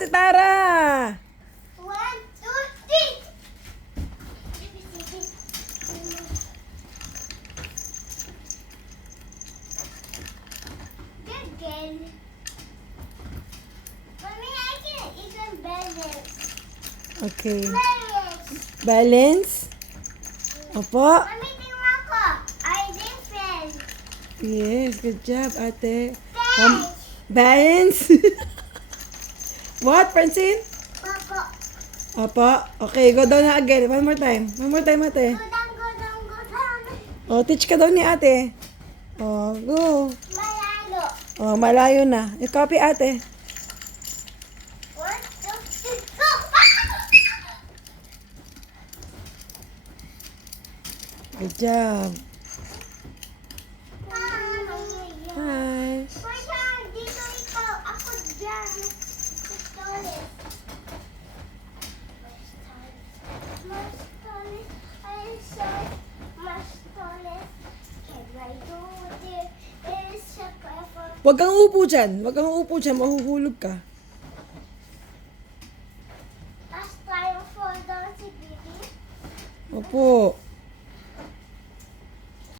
Ate Tara! One, two, three. Good girl. Mommy, I can even balance. Okay. Balance. Balance? Opo. Mommy, tingnan ko. I different. Yes, good job, ate. Balance. Balance? What, Francine? Papa. Opo. Okay, go down na again. One more time. One more time, ate. Go down, go down, go down. Oh, teach ka daw ni ate. Oh, go. Malalo. Oh, malayo na. I-copy, ate. One, two, three, go. Good job. Hi. Masya, dito ikaw. Ako dyan. Mastoles. Mastoles. I saw Mastoles. Can I go there? It's a clever. Huwag kang uupo dyan. Huwag kang uupo dyan. Mahuhulog ka. Last time fall down si Bibi. Opo.